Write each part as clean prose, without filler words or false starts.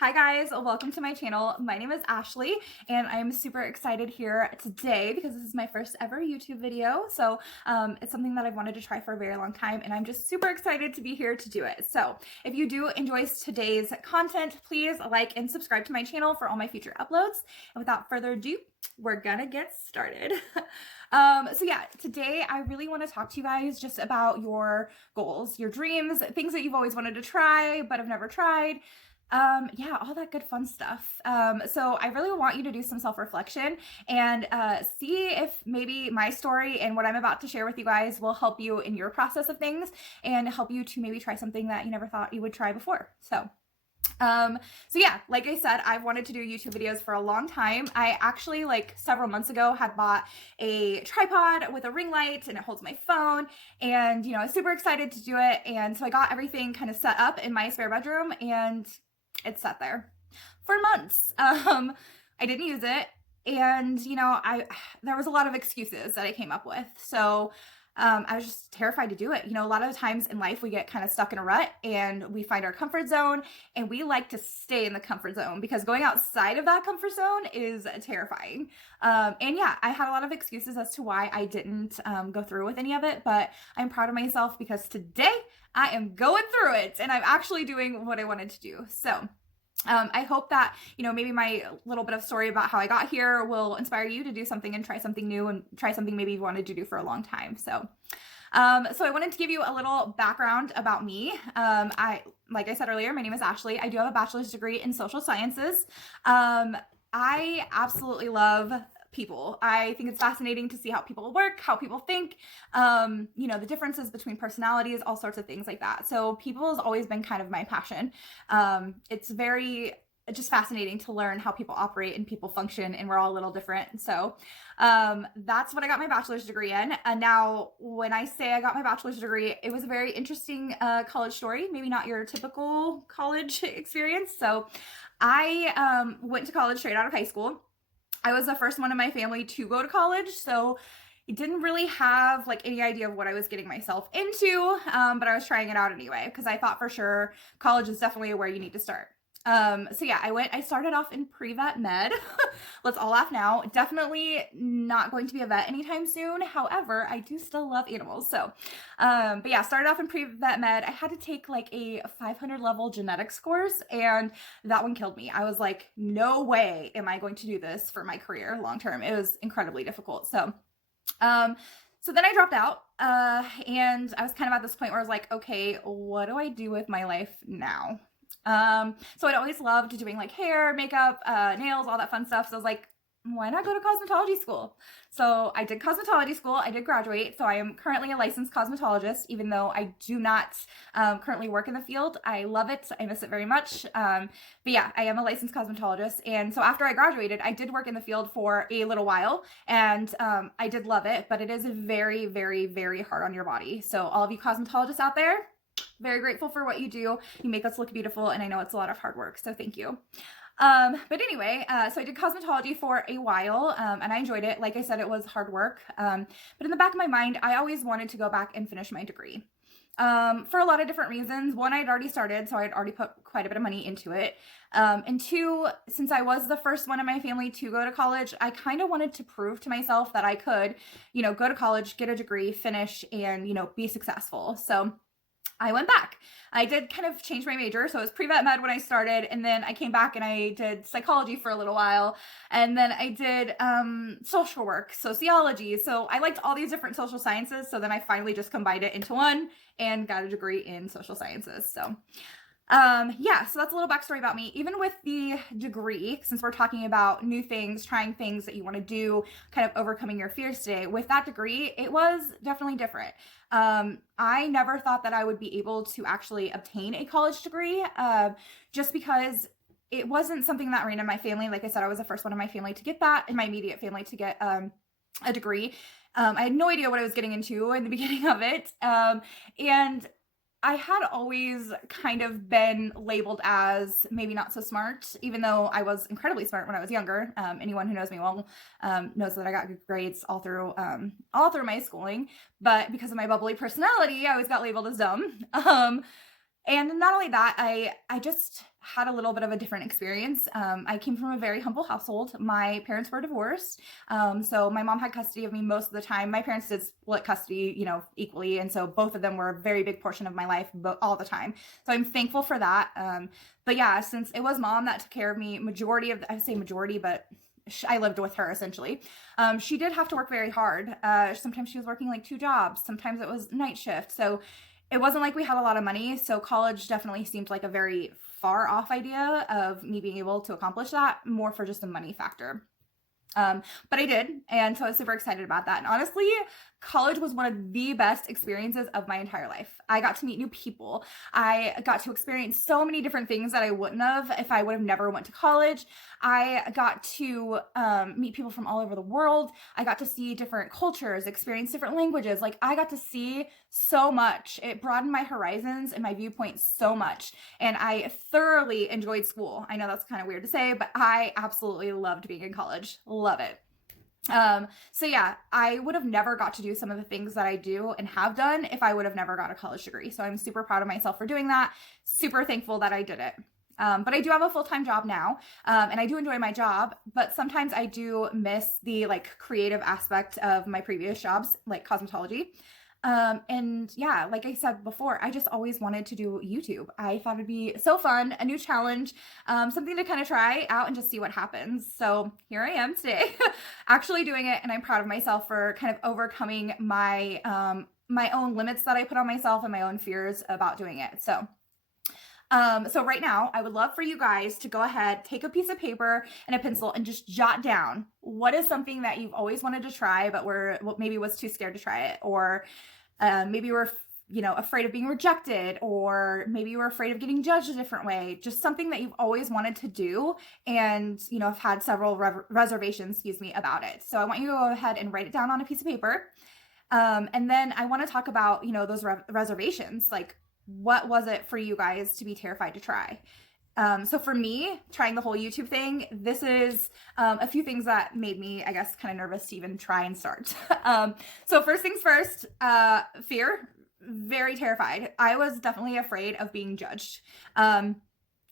Hi guys, welcome to my channel. My name is Ashley and I'm super excited here today because this is my first ever YouTube video. So it's something that I've wanted to try for a very long time and I'm just super excited to be here to do it. So if you do enjoy today's content, please like and subscribe to my channel for all my future uploads. And without further ado, we're gonna get started. So yeah, today I really want to talk to you guys just about your goals, your dreams, things that you've always wanted to try but have never tried. Yeah, all that good fun stuff. So I really want you to do some self-reflection and see if maybe my story and what I'm about to share with you guys will help you in your process of things and help you to maybe try something that you never thought you would try before. So yeah, like I said, I've wanted to do YouTube videos for a long time. I actually, like several months ago, had bought a tripod with a ring light and it holds my phone, and I was super excited to do it. And so I got everything kind of set up in my spare bedroom and it sat there for months. I didn't use it, and there was a lot of excuses that I came up with. So I was just terrified to do it. A lot of times in life we get kind of stuck in a rut and we find our comfort zone, and we like to stay in the comfort zone because going outside of that comfort zone is terrifying. And yeah, I had a lot of excuses as to why I didn't go through with any of it, but I'm proud of myself because today I am going through it and I'm actually doing what I wanted to do. So I hope that, maybe my little bit of story about how I got here will inspire you to do something and try something new and try something maybe you wanted to do for a long time. So I wanted to give you a little background about me. Like I said earlier, my name is Ashley. I do have a bachelor's degree in social sciences. I absolutely love people. I think it's fascinating to see how people work, how people think, the differences between personalities, all sorts of things like that. So people has always been kind of my passion. It's very just fascinating to learn how people operate and people function, and we're all a little different. So that's what I got my bachelor's degree in. And now when I say I got my bachelor's degree, it was a very interesting college story, maybe not your typical college experience. So I went to college straight out of high school. I was the first one in my family to go to college, so I didn't really have like any idea of what I was getting myself into, but I was trying it out anyway because I thought for sure college is definitely where you need to start. So yeah, I started off in pre-vet med. Let's all laugh now. Definitely not going to be a vet anytime soon. However, I do still love animals. So, but yeah, started off in pre-vet med. I had to take like a 500 level genetics course, and that one killed me. I was like, no way am I going to do this for my career long-term. It was incredibly difficult. So then I dropped out, and I was kind of at this point where I was like, okay, what do I do with my life now? So I'd always loved doing like hair, makeup, nails, all that fun stuff. So I was like, why not go to cosmetology school? So I did cosmetology school. I did graduate. So I am currently a licensed cosmetologist, even though I do not currently work in the field. I love it. I miss it very much. But yeah, I am a licensed cosmetologist. And so after I graduated, I did work in the field for a little while, and I did love it, but it is very, very, very hard on your body. So all of you cosmetologists out there, very grateful for what you do. You make us look beautiful, and I know it's a lot of hard work, so thank you. But anyway, so I did cosmetology for a while, and I enjoyed it. Like I said, it was hard work. But in the back of my mind, I always wanted to go back and finish my degree. For a lot of different reasons. One, I'd already started, so I'd already put quite a bit of money into it. And two, since I was the first one in my family to go to college, I kind of wanted to prove to myself that I could, go to college, get a degree, finish, and, be successful. So I went back. I did kind of change my major. So it was pre-vet med when I started, and then I came back and I did psychology for a little while, and then I did social work, sociology. So I liked all these different social sciences. So then I finally just combined it into one and got a degree in social sciences. So yeah, so that's a little backstory about me. Even with the degree, since we're talking about new things, trying things that you want to do, kind of overcoming your fears today, with that degree, it was definitely different. I never thought that I would be able to actually obtain a college degree, just because it wasn't something that ran in my family. Like I said, I was the first one in my family to get that, in my immediate family to get a degree. I had no idea what I was getting into in the beginning of it. And I had always kind of been labeled as maybe not so smart, even though I was incredibly smart when I was younger. Anyone who knows me well knows that I got good grades all through my schooling, but because of my bubbly personality, I always got labeled as dumb. And not only that, I just had a little bit of a different experience. I came from a very humble household. My parents were divorced. So my mom had custody of me most of the time. My parents did split custody, equally. And so both of them were a very big portion of my life all the time. So I'm thankful for that. But yeah, since it was mom that took care of me, I say majority, but I lived with her essentially. She did have to work very hard. Sometimes she was working like 2 jobs. Sometimes it was night shift. So it wasn't like we had a lot of money. So college definitely seemed like a very far off idea of me being able to accomplish that, more for just a money factor. But I did. And so I was super excited about that. And honestly, college was one of the best experiences of my entire life. I got to meet new people. I got to experience so many different things that I wouldn't have if I would have never went to college. I got to meet people from all over the world. I got to see different cultures, experience different languages. Like, I got to see so much. It broadened my horizons and my viewpoints so much. And I thoroughly enjoyed school. I know that's kind of weird to say, but I absolutely loved being in college. Love it. So yeah, I would have never got to do some of the things that I do and have done if I would have never got a college degree. So I'm super proud of myself for doing that. Super thankful that I did it. But I do have a full-time job now, and I do enjoy my job, but sometimes I do miss the creative aspect of my previous jobs, like cosmetology. And yeah, like I said before, I just always wanted to do YouTube. I thought it'd be so fun, a new challenge, something to kind of try out and just see what happens. So here I am today, actually doing it, and I'm proud of myself for kind of overcoming my my own limits that I put on myself and my own fears about doing it. So right now, I would love for you guys to go ahead, take a piece of paper and a pencil and just jot down what is something that you've always wanted to try, but maybe was too scared to try it, or maybe you were, afraid of being rejected, or maybe you were afraid of getting judged a different way. Just something that you've always wanted to do, and have had several reservations, about it. So I want you to go ahead and write it down on a piece of paper, and then I want to talk about those reservations, like, what was it for you guys to be terrified to try? So for me, trying the whole YouTube thing, this is a few things that made me, I guess, kind of nervous to even try and start. So first things first, fear, very terrified. I was definitely afraid of being judged,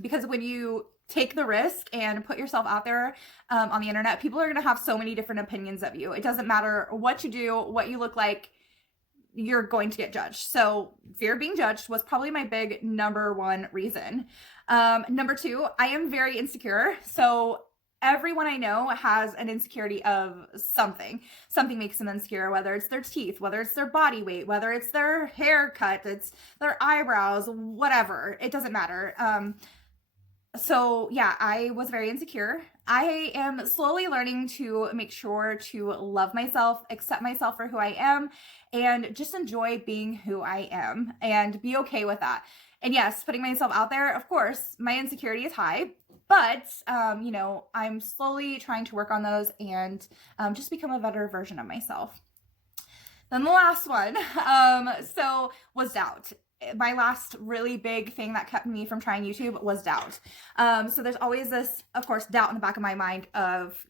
because when you take the risk and put yourself out there on the internet, people are going to have so many different opinions of you. It doesn't matter what you do, what you look like, you're going to get judged. So fear of being judged was probably my big number one reason. Number two, I am very insecure. So everyone I know has an insecurity of something. Something makes them insecure, whether it's their teeth, whether it's their body weight, whether it's their haircut, it's their eyebrows, whatever. It doesn't matter. So yeah, I was very insecure. I am slowly learning to make sure to love myself, accept myself for who I am, and just enjoy being who I am and be okay with that. And yes, putting myself out there, of course, my insecurity is high, but, I'm slowly trying to work on those and just become a better version of myself. Then the last one, was doubt. My last really big thing that kept me from trying YouTube was doubt. So there's always this, of course, doubt in the back of my mind of,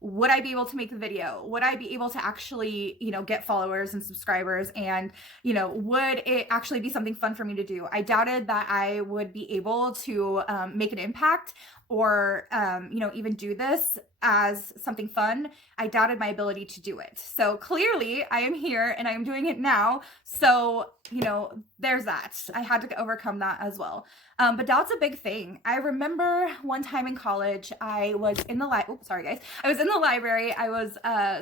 would I be able to make the video? Would I be able to actually, get followers and subscribers? And, would it actually be something fun for me to do? I doubted that I would be able to make an impact, or, even do this as something fun. I doubted my ability to do it. So clearly I am here and I'm doing it now. So, there's that. I had to overcome that as well. But doubt's a big thing. I remember one time in college, I was in the I was in the library. I was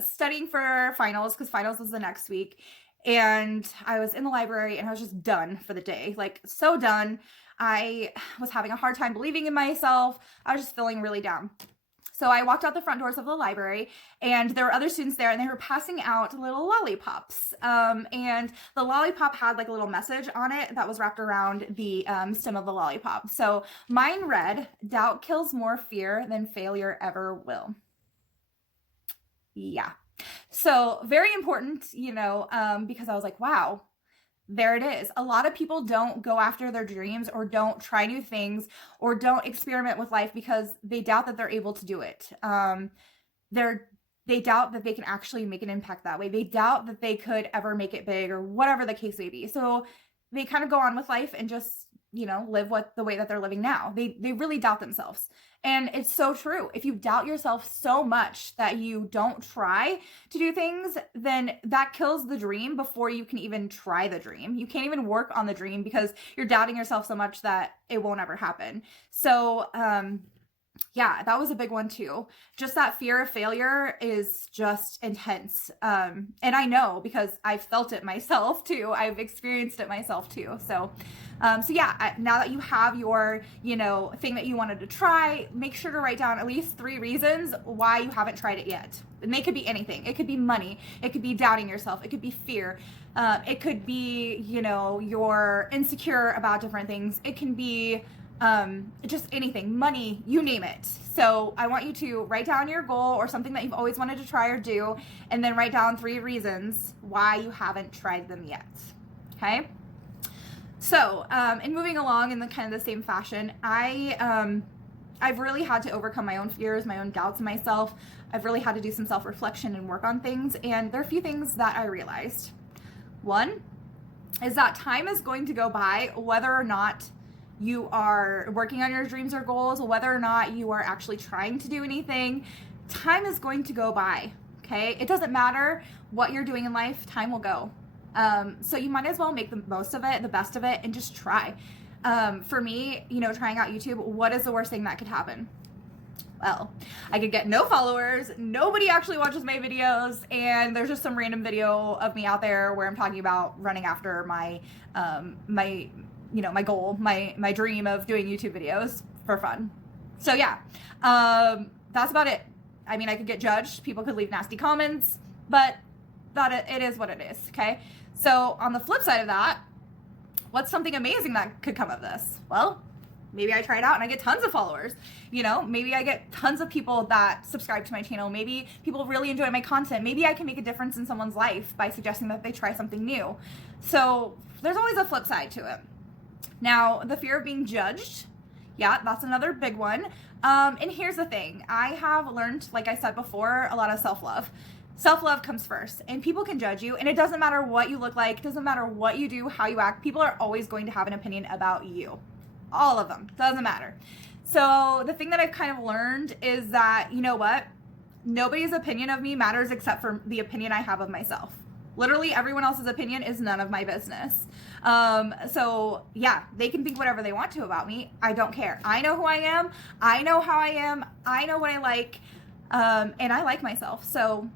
studying for finals, because finals was the next week. And I was in the library and I was just done for the day, like so done. I was having a hard time believing in myself. I was just feeling really down. So I walked out the front doors of the library, and there were other students there, and they were passing out little lollipops. And the lollipop had like a little message on it that was wrapped around the stem of the lollipop. So mine read, "Doubt kills more fear than failure ever will." Yeah. So very important, because I was like, wow, there it is. A lot of people don't go after their dreams, or don't try new things, or don't experiment with life because they doubt that they're able to do it. They doubt that they can actually make an impact that way. They doubt that they could ever make it big, or whatever the case may be. So they kind of go on with life and just live the way that they're living now. They really doubt themselves. And it's so true. If you doubt yourself so much that you don't try to do things, then that kills the dream before you can even try the dream. You can't even work on the dream because you're doubting yourself so much that it won't ever happen. So, yeah, that was a big one too. Just that fear of failure is just intense. And I know because I've felt it myself too. I've experienced it myself too. So yeah, now that you have your, thing that you wanted to try, make sure to write down at least 3 reasons why you haven't tried it yet. And they could be anything. It could be money. It could be doubting yourself. It could be fear. It could be, you're insecure about different things. It can be just anything, money, you name it. So I want you to write down your goal or something that you've always wanted to try or do, and then write down 3 reasons why you haven't tried them yet. Okay. So, and moving along in the kind of the same fashion, I've really had to overcome my own fears, my own doubts in myself. I've really had to do some self-reflection and work on things. And there are a few things that I realized. One is that time is going to go by whether or not you are working on your dreams or goals, whether or not you are actually trying to do anything. Time is going to go by, okay? It doesn't matter what you're doing in life, time will go. So you might as well make the most of it, the best of it, and just try. For me, trying out YouTube, what is the worst thing that could happen? Well, I could get no followers, nobody actually watches my videos, and there's just some random video of me out there where I'm talking about running after my goal, my dream of doing YouTube videos for fun. So yeah, that's about it. I mean, I could get judged. People could leave nasty comments, but it is what it is. Okay. So on the flip side of that, what's something amazing that could come of this? Well, maybe I try it out and I get tons of followers. Maybe I get tons of people that subscribe to my channel. Maybe people really enjoy my content. Maybe I can make a difference in someone's life by suggesting that they try something new. So there's always a flip side to it. Now, the fear of being judged, yeah, that's another big one. And here's the thing. I have learned, like I said before, a lot of self-love. Self-love comes first, and people can judge you, and it doesn't matter what you look like, doesn't matter what you do, how you act. People are always going to have an opinion about you. All of them. Doesn't matter. So the thing that I've kind of learned is that, you know what? Nobody's opinion of me matters except for the opinion I have of myself. Literally everyone else's opinion is none of my business. So yeah, they can think whatever they want to about me. I don't care. I know who I am. I know how I am. I know what I like. And I like myself. So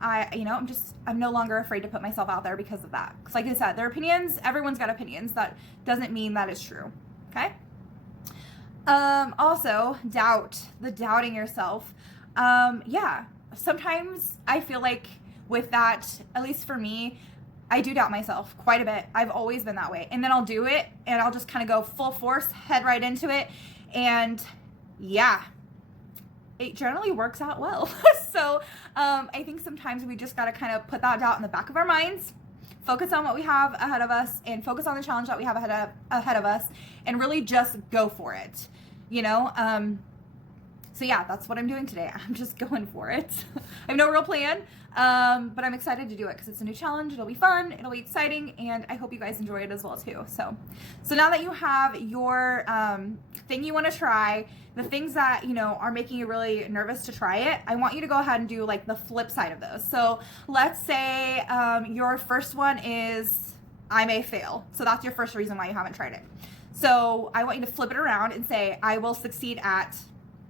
I'm no longer afraid to put myself out there because of that. Because like I said, their opinions, everyone's got opinions. That doesn't mean that is true. Okay. Also the doubting yourself. Yeah, sometimes I feel like with that, at least for me, I do doubt myself quite a bit. I've always been that way. And then I'll do it and I'll just kind of go full force, head right into it. And yeah, it generally works out well. So I think sometimes we just got to kind of put that doubt in the back of our minds, focus on what we have ahead of us, and focus on the challenge that we have ahead of us, and really just go for it. So yeah, that's what I'm doing today. I'm just going for it. I have no real plan, but I'm excited to do it because it's a new challenge. It'll be fun. It'll be exciting, and I hope you guys enjoy it as well too. So now that you have your thing you want to try, the things that are making you really nervous to try it, I want you to go ahead and do like the flip side of those. So let's say your first one is I may fail. So that's your first reason why you haven't tried it. So I want you to flip it around and say I will succeed at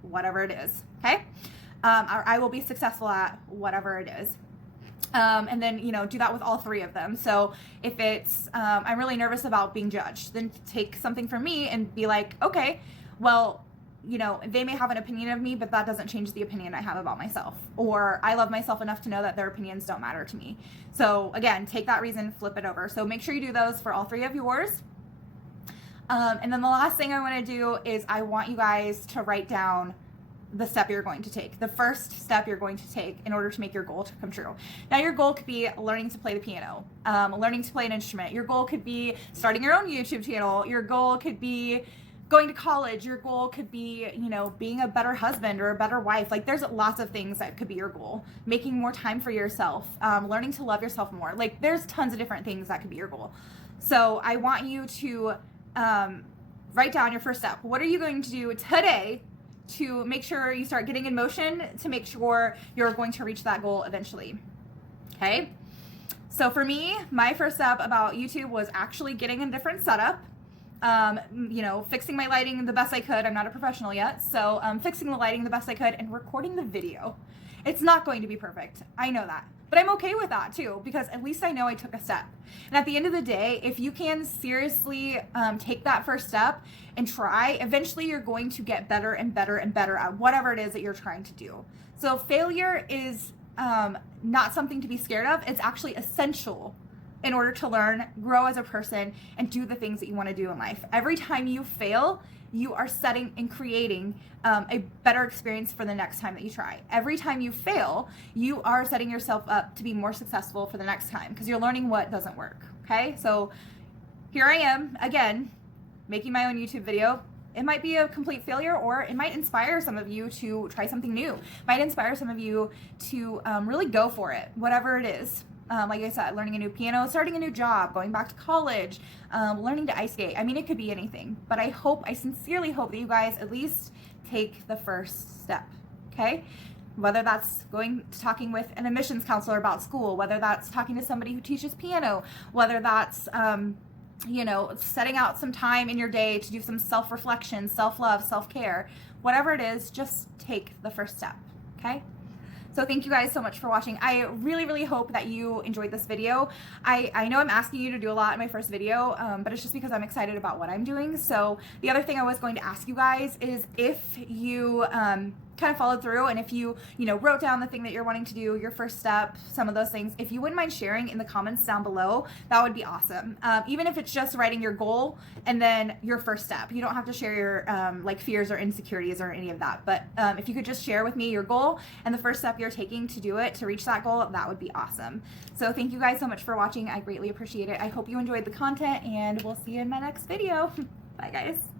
whatever it is, okay? Or I will be successful at whatever it is. And then, do that with all 3 of them. So if it's, I'm really nervous about being judged, then take something from me and be like, okay, well, they may have an opinion of me, but that doesn't change the opinion I have about myself. Or I love myself enough to know that their opinions don't matter to me. So again, take that reason, flip it over. So make sure you do those for all 3 of yours. And then the last thing I want to do is I want you guys to write down the step you're going to take, the first step you're going to take in order to make your goal to come true. Now, your goal could be learning to play the piano, learning to play an instrument. Your goal could be starting your own YouTube channel. Your goal could be going to college. Your goal could be, being a better husband or a better wife. Like, there's lots of things that could be your goal. Making more time for yourself, learning to love yourself more. Like, there's tons of different things that could be your goal. So I want you to write down your first step. What are you going to do today to make sure you start getting in motion to make sure you're going to reach that goal eventually? Okay. So for me, my first step about YouTube was actually getting a different setup. Fixing my lighting the best I could. I'm not a professional yet, so fixing the lighting the best I could and recording the video. It's not going to be perfect. I know that, but I'm okay with that too, because at least I know I took a step. And at the end of the day, if you can seriously take that first step and try, eventually you're going to get better and better and better at whatever it is that you're trying to do. So failure is not something to be scared of. It's actually essential in order to learn, grow as a person, and do the things that you want to do in life. Every time you fail, you are setting and creating a better experience for the next time that you try. Every time you fail, you are setting yourself up to be more successful for the next time because you're learning what doesn't work, okay? So here I am, again, making my own YouTube video. It might be a complete failure, or it might inspire some of you to try something new. It might inspire some of you to really go for it, whatever it is. Like I said, learning a new piano, starting a new job, going back to college, learning to ice skate. I mean, it could be anything, but I sincerely hope that you guys at least take the first step, okay? Whether that's talking with an admissions counselor about school, whether that's talking to somebody who teaches piano, whether that's, setting out some time in your day to do some self-reflection, self-love, self-care, whatever it is, just take the first step, okay? So thank you guys so much for watching. I really, really hope that you enjoyed this video. I know I'm asking you to do a lot in my first video, but it's just because I'm excited about what I'm doing. So the other thing I was going to ask you guys is if you kind of followed through, and if you wrote down the thing that you're wanting to do, your first step, some of those things, if you wouldn't mind sharing in the comments down below, that would be awesome. Even if it's just writing your goal and then your first step. You don't have to share your fears or insecurities or any of that, but if you could just share with me your goal and the first step you're taking to do it, to reach that goal, that would be awesome. So thank you guys so much for watching. I greatly appreciate it. I hope you enjoyed the content, and we'll see you in my next video. Bye guys.